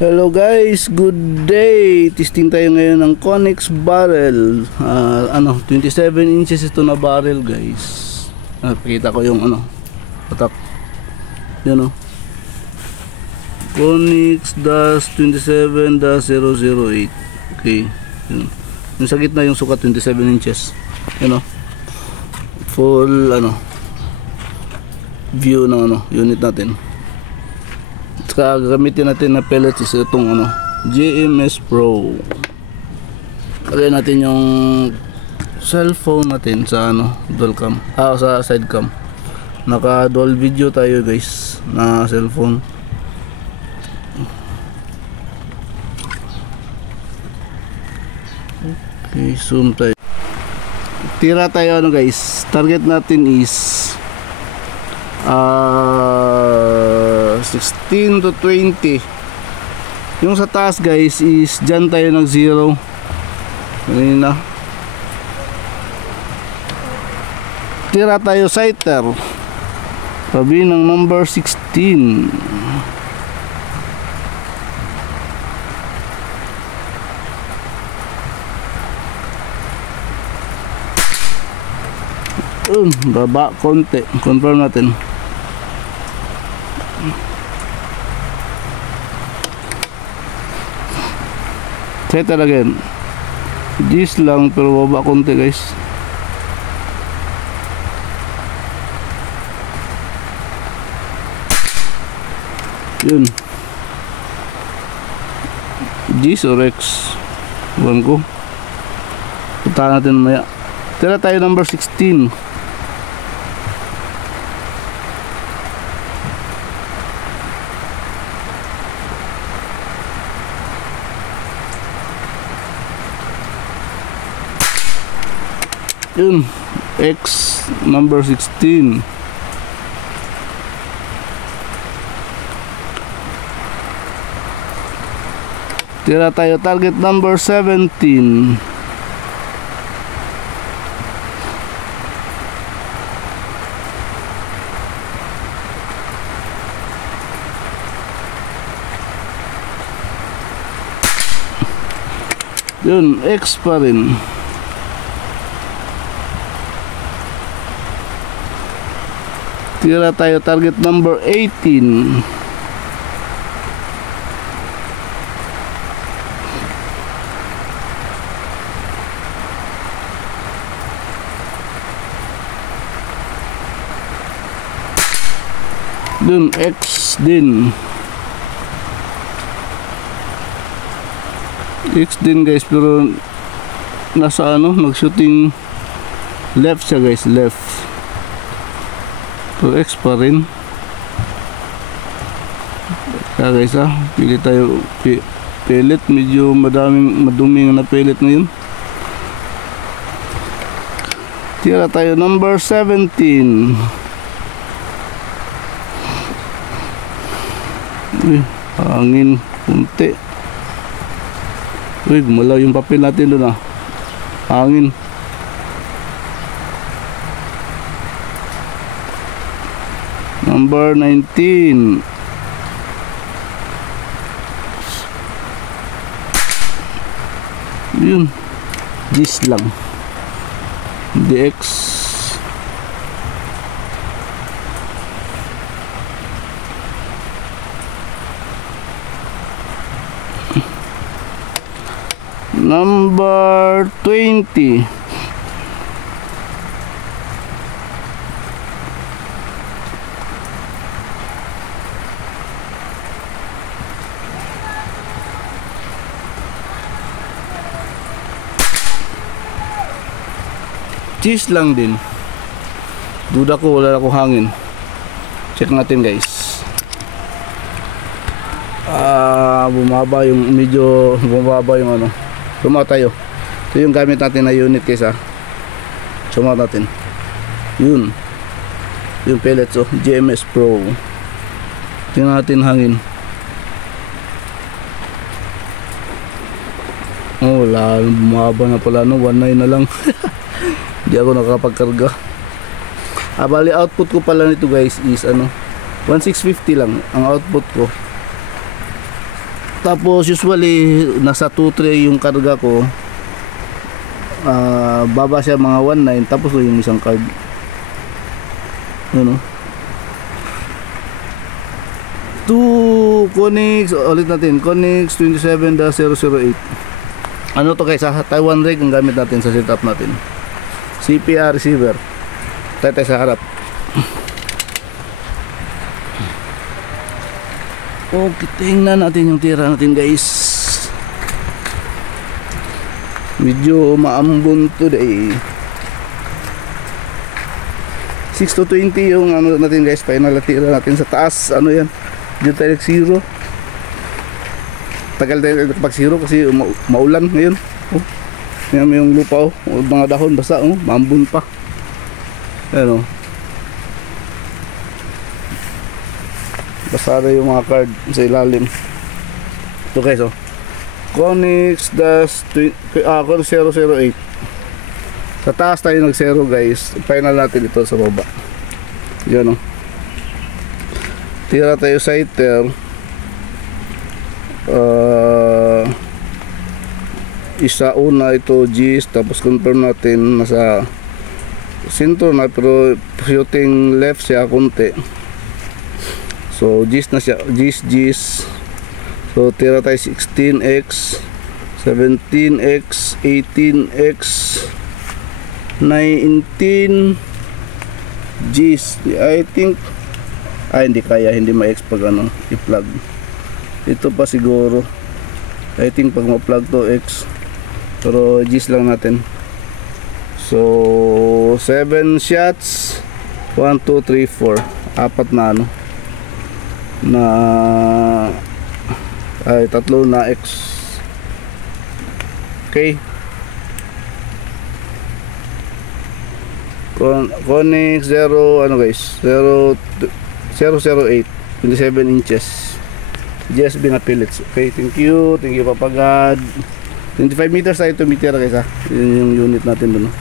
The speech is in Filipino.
Hello guys, good day. Testing tayo ngayon ng Connex barrel. 27 inches ito na barrel guys. Pakita ko yung patak. Yan Connex -27-008. Okay. Yan. Yung sa gitna yung sukat 27 inches. Yan full view ng unit natin. Saka gagamitin natin na pellets is itong GMS Pro. Lagay natin yung cellphone natin sa dual cam, sa side cam. Naka dual video tayo guys na cellphone. Okay, zoom tayo. Tira tayo guys. Target natin is 16 to 20. Yung sa taas guys is dyan tayo nag 0 kanina. Tira tayo sighter sabi ng number 16. Baba konti, confirm natin. Sighter again. This lang pero baba konti guys. Yun. G's or X. Buwan ko. Puntahan natin maya. Tira tayo number 16. Yun, X number 16. Tira tayo target number 17. Yun, X pa rin. Tira tayo target number 18. Dun X din. X din guys, pero nasa nag-shooting left siya guys, left. So X pa rin. Kaya guys pili tayo pellet. Medyo maduming na pellet ngayon. Tira tayo number 17. Uy, hangin kunti. Uy, gumalaw yung papel natin doon hangin. Number 19. Yun. This lang. DX. Number 20. Cheese lang din. Duda ko wala akong hangin. Check natin guys. Bumaba yung medyo bumaba yung Sumat tayo. Ito yung gamit natin na unit guys Sumat natin. Yun. Yung pellets GMS Pro. Tingnan natin hangin. Wala, bumaba na pala 19 na lang. Hindi ako nakapagkarga. Bali output ko pala nito guys is 1650 lang ang output ko. Tapos usually nasa 2-3 yung karga ko. Baba siya mga 1.9, tapos yung isang card. Ano? 2 Konix, ulit natin, Konix 27-008. Ano to guys, Taiwan rig ang gamit natin sa setup natin. CPR receiver. Tayo sa harap. Okay, tingnan natin yung tira natin guys. Medyo maambon today. 6-20 yung ano natin guys, final na tira natin sa taas. Ano yan? Dito tayo nag-zero. Tagal tayo pag-zero kasi maulan ngayon. Oh, yan yung lupa, mga dahon basta, maambon pa. Ano? Basta na yung mga card sa ilalim. Ito guys, Konix Konix 008. Sa taas tayo nag 0 guys. Final natin ito sa baba. Yan tira tayo sighter. Isa una ito G's, tapos confirm natin nasa sentro na, pero shooting left siya konti. So G's na siya, G's. So tira tayo 16x, 17x, 18x, 19 G's. I think hindi kaya, hindi ma-X pag i-plug. Ito pa siguro. I think pag ma-plug to X. Pero G's lang natin. So 7 shots, 1, 2, 3, 4. Apat na na tatlo na X. Okay. Konix 0 guys, 008, 27 inches. GSB na pellets. Okay, thank you Papagad. 25 meters tayo tumitira guys, yun yung unit natin doon.